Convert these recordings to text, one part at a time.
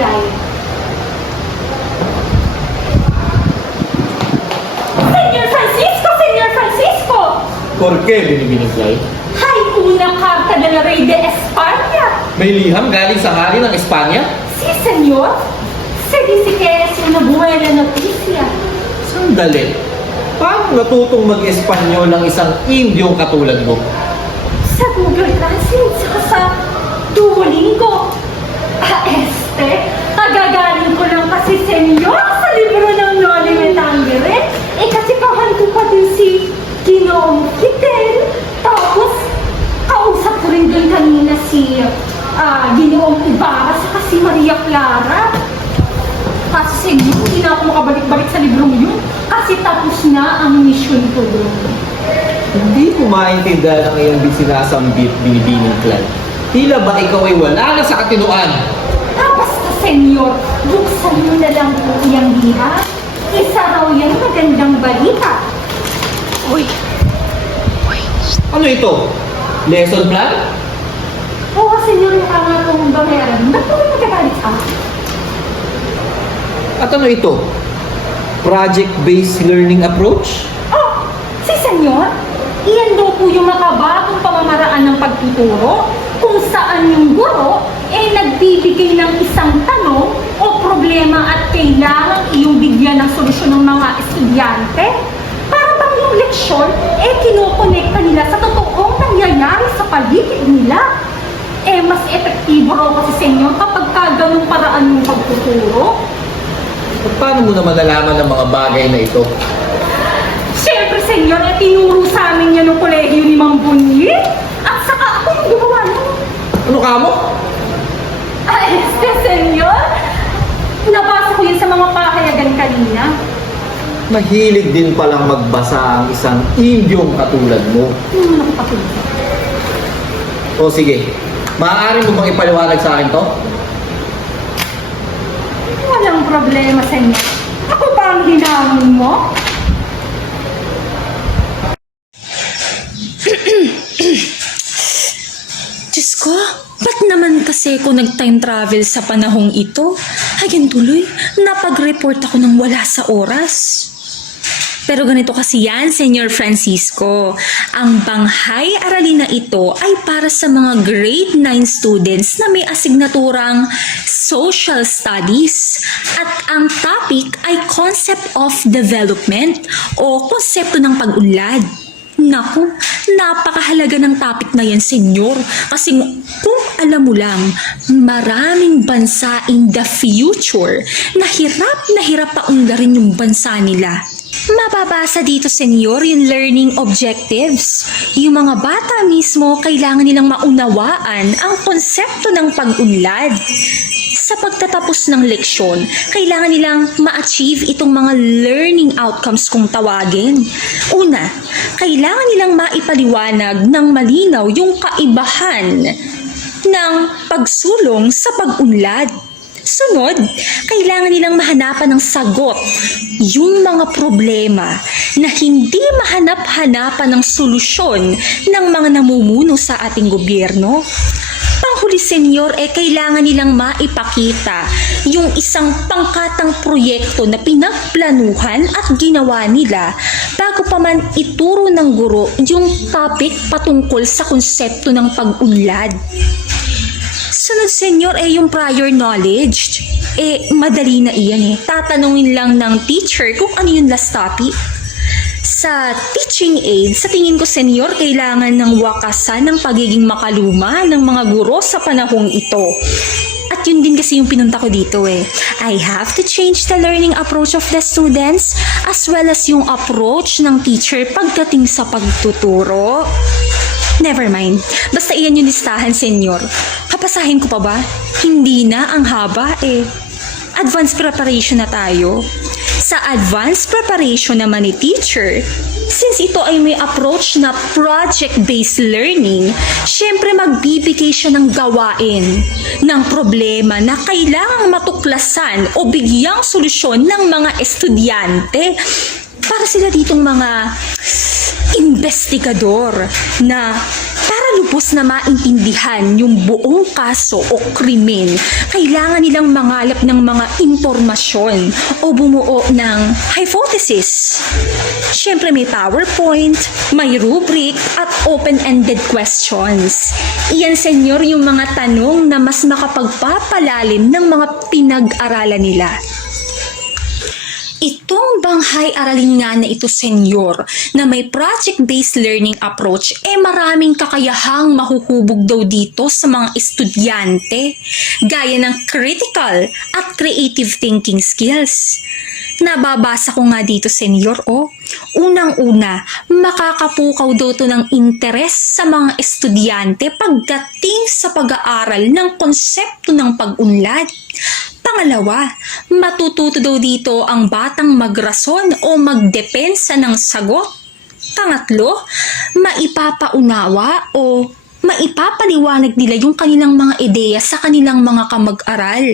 binibigay. Senyor Francisco! Senyor Francisco! ¿Por qué binibinigay? Hay una carta de la Rey de España. May liham galing sa hari ng Espanya? Sí, señor. Se dice que es una buena noticia. Sandali. Paano natutong mag-Espanyol ng isang Indyong katulad mo? Sa Google Translate, saka sa Duolingo. Kagagaling ko lang kasi, senyor, sa libro ng Noli Me Tangere. Kasi kahanto pa din si Ginoong Fidel. Tapos, kausap ko rin doon kanina si Ginoong Ibarra saka si Maria Clara. Kasi senyor, hindi na ako makabalik-balik sa librong yun. Kasi tapos na ang mission ko doon. Hindi ko maintindihan ang iyong sinasambit, binibining Clyde. Tila ba ikaw ay wala na sa katinuan? Basta senyor, buksan mo na lang po iyang diha. Isa raw yan magandang balita. Uy. Ano ito? Lesson plan? Oo, senyor, yung nga kong bayaran. Ba't po kayo magagalit sa akin? At ano ito? Project-based learning approach? Oh, si senyor, iyan daw po yung makabagong pamamaraan ng pagtuturo kung saan yung guro nagbibigay ng isang tanong o problema at kailangan iyong bigyan ng solusyon ng mga estudyante para bang yung leksyon kinokonekta nila sa totoong nangyayari sa paligid nila. Mas epektibo raw kasi senyor kapag ganung paraan ng pagtuturo. At paano mo naman nalaman ang mga bagay na ito? Siyempre, senyor, tinuro sa amin yan ng kolehiyo ni Mang Bunyi. At saka ako yung gumawa nun. Ano ka mo? Senyor, nabasa ko yun sa mga pahayagan kanina. Mahilig din palang magbasa ang isang Indyong katulad mo. Nakapatuloy. O sige, maaari mo bang ipaliwanag sa akin to? Walang problema, senyor. Ako ba ang hinamon mo? Diyos ko, ba't naman kasi ako nag-time travel sa panahong ito? Ayan tuloy, napag-report ako ng wala sa oras. Pero ganito kasi yan, Senyor Francisco. Ang banghay-aralin na ito ay para sa mga grade 9 students na may asignaturang Social Studies. At ang topic ay Concept of Development o konsepto ng pag-unlad. Naku, napakahalaga ng topic na yan, senyor. Kasi kung alam mo lang, maraming bansa in the future na hirap paunlarin yung bansa nila. Mababasa dito, senyor, yung learning objectives. Yung mga bata mismo, kailangan nilang maunawaan ang konsepto ng pag-unlad. Sa pagtatapos ng leksyon, kailangan nilang ma-achieve itong mga learning outcomes kung tawagin. Una, kailangan nilang maipaliwanag ng malinaw yung kaibahan ng pagsulong sa pag-unlad. Sunod, kailangan nilang mahanapan ng sagot yung mga problema na hindi mahanap-hanapan ng solusyon ng mga namumuno sa ating gobyerno. Panghuli, senyor, kailangan nilang maipakita yung isang pangkatang proyekto na pinagplanuhan at ginawa nila bago pa man ituro ng guro yung topic patungkol sa konsepto ng pag-unlad. Sunod, senyor, yung prior knowledge. Madali na iyan Tatanungin lang ng teacher kung ano yung last topic. Sa teaching aid, sa tingin ko, senyor, kailangan ng wakasan ng pagiging makaluma ng mga guro sa panahong ito. At yun din kasi yung pinunta ko dito I have to change the learning approach of the students as well as yung approach ng teacher pagdating sa pagtuturo. Never mind. Basta iyan yung listahan, senyor. Papasahin ko pa ba? Hindi na, ang haba Advanced preparation na tayo. Sa advanced preparation naman ni teacher, since ito ay may approach na project-based learning, syempre magbibigay siya ng gawain, ng problema na kailangang matuklasan o bigyang solusyon ng mga estudyante para sila ditong mga investigador na Para lubos na maintindihan yung buong kaso o krimen, kailangan nilang mangalap ng mga impormasyon o bumuo ng hypothesis. Siyempre may PowerPoint, may rubric at open-ended questions. Iyan, senyor, yung mga tanong na mas makapagpapalalim ng mga pinag-aralan nila. Itong banghay-aralin nga na ito, senyor, na may project-based learning approach, maraming kakayahang mahuhubog daw dito sa mga estudyante, gaya ng critical at creative thinking skills. Nababasa ko nga dito, senyor, unang-una, makakapukaw daw to ng interes sa mga estudyante pagdating sa pag-aaral ng konsepto ng pag-unlad. Pangalawa, matututo daw dito ang batang magrason o magdepensa ng sagot. Pangatlo, maipapaunawa o maipapaliwanag nila yung kanilang mga ideya sa kanilang mga kamag-aral.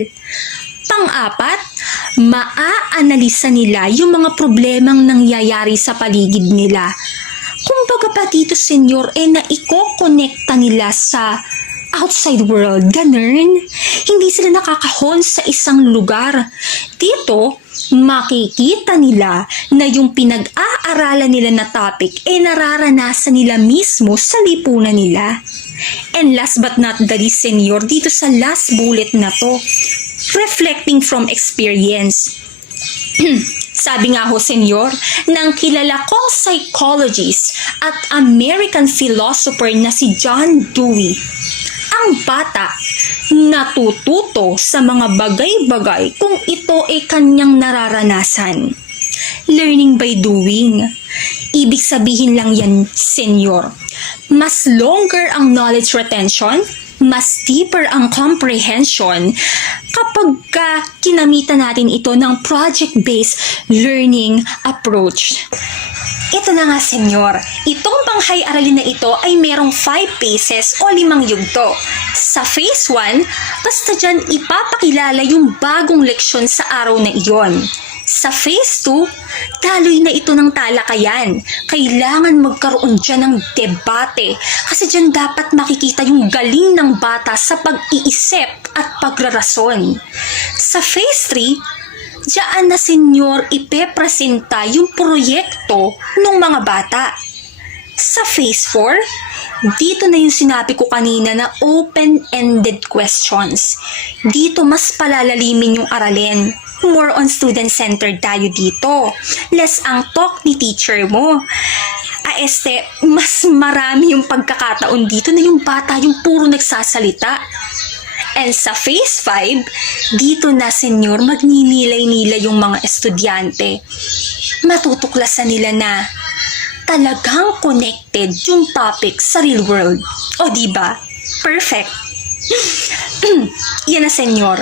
Pang-apat, maaanalisa nila yung mga problemang nangyayari sa paligid nila. Kumbaga pa dito, senyor, naiko-connecta nila sa outside world, ganun. Hindi sila nakakahon sa isang lugar. Dito, makikita nila na yung pinag-aaralan nila na topic nararanasan nila mismo sa lipunan nila. And last but not the least, senyor, dito sa last bullet na to, reflecting from experience. Sabi nga ho, senyor, ng kilala kong psychologist at American philosopher na si John Dewey, ang bata natututo sa mga bagay-bagay kung ito ay kanyang nararanasan. Learning by doing. Ibig sabihin lang yan, senyor. Mas longer ang knowledge retention, mas deeper ang comprehension kapag kinamitan natin ito ng project-based learning approach. Ito na nga, senyor. Itong banghay-aralin na ito ay merong 5 phases o 5 yugto. Sa phase 1, basta dyan ipapakilala yung bagong leksyon sa araw na iyon. Sa phase 2, daloy na ito ng talakayan. Kailangan magkaroon dyan ng debate kasi dyan dapat makikita yung galing ng bata sa pag-iisip at pagrarason. Sa phase 3, diyan na, senyor, ipepresenta yung proyekto ng mga bata. Sa phase 4, dito na yung sinabi ko kanina na open-ended questions. Dito mas palalalimin yung aralin. More on student-centered tayo dito. Less ang talk ni teacher mo. Mas marami yung pagkakataon dito na yung bata yung puro nagsasalita. And sa phase 5, dito na, senyor, magninilay-nilay yung mga estudyante. Matutuklasan nila na talagang connected yung topic sa real world. O, diba? Perfect. Iyan na, senyor.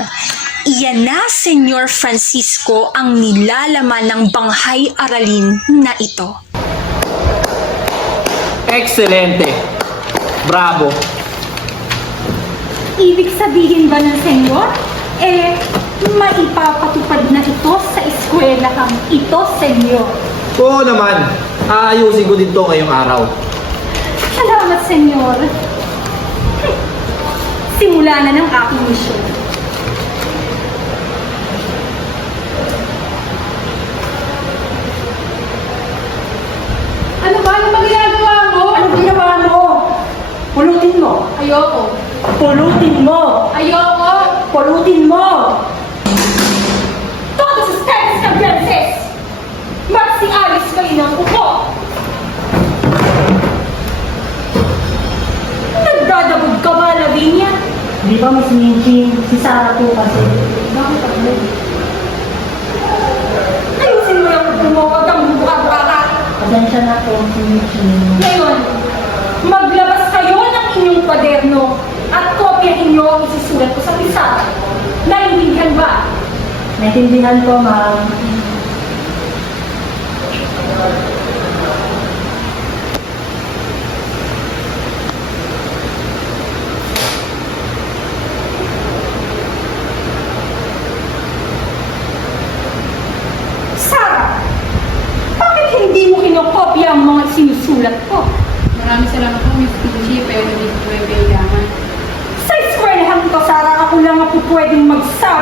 Iyan na, Senyor Francisco, ang nilalaman ng banghay-aralin na ito. Excelente! Bravo! Ibig sabihin ba ng senyor? Maipapatupad na ito sa eskwelahang ito, senyor. Oo naman, aayusin ko din to ngayong araw. Salamat, senyor. Simula na ng aking misyon. Ano ba? Ano ba ginagawa mo? Ano ginawa mo? Pulutin mo. Ayoko. Pulutin mo. Ayoko. Pulutin mo. Todos ustedes cambiantes. Magsialis kayo ng upo. Nagdadabog ka ba, Lavinia? Di ba, Miss Minching? Si Sarah po kasi. Bakit ako? Ayusin mo yung bumukod ang buka-buka ka. Pasensya na po, si Minching. Ngayon, maglabas kayo ng inyong kwaderno at kopyahin nyo ang isusulat ko sa pizarra. Naiintindihan ba? Naintindihan ko, ma'am. Sarah, bakit hindi mo kinokopya ang mga sinusulat ko? Maraming salamat po, Miss Pinji, pero hindi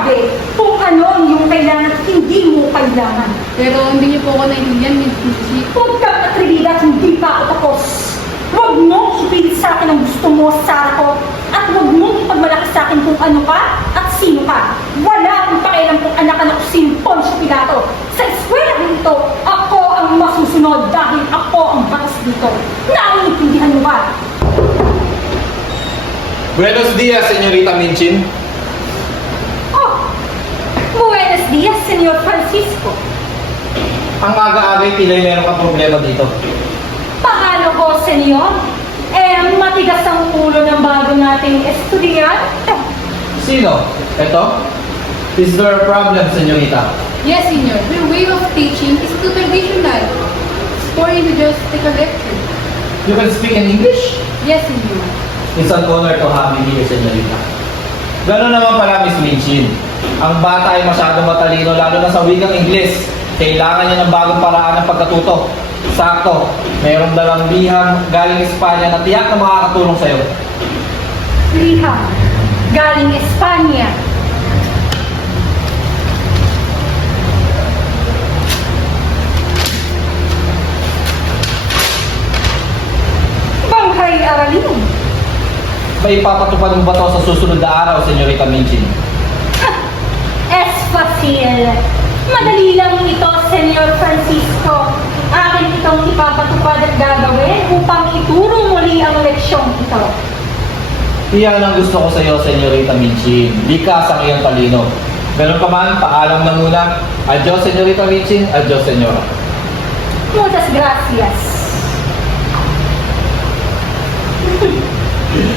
magsabi kung ano ang iyong kailangan at hindi mo kailangan. Pero hindi niyo po ako naiintindihan, Miss Chichi. Huwag kang atribida at hindi pa ako tapos. Huwag mong ipilit sa akin ang gusto mo, Sarah ko. At huwag mong ipagmalaki sa akin kung ano ka at sino ka. Wala akong pakialam kung anak ka na si Poncio Pilato. Sa eskwela dito, ako ang masusunod dahil ako ang batas dito. Naiintindihan mo ba? Buenos dias, Senyorita Minchin. Oh, buenos dias, Senyor Francisco. Ang aga-agay tila'y meron kang problema dito. Paano ko, senyor? Matigas ang ulo ng bago nating estudyante. Sino? Ito? Is there a problem, Senyorita? Yes, Senyor. Your way of teaching is too traditional. It's boring to just take a lecture. You can speak in English? Yes, Senyor. It's an honor to have you here, Senyorita. Gano'n naman pala, Miss Minchin. Ang bata ay masyadong matalino, lalo na sa wikang Ingles. Kailangan niya ng bagong paraan ng pagkatuto. Sakto, mayroong dalang bihang galing Espanya na tiyak na makakatulong sa'yo. Liha, galing Espanya. Banghay aralin. May ipapatupad mo ba ito sa susunod na araw, Senyorita Minchin? Es facile. Madali lang ito, Senyor Francisco. Akin itong ipapatupad at gagawin upang ituro muli ang leksyong ito. Iyan ang gusto ko sa iyo, Senyorita Minchin. Likas ang iyong talino. Ganun pa man, paalam na muna. Adios, Senyorita Minchin. Adios, Senyora. Muchas gracias.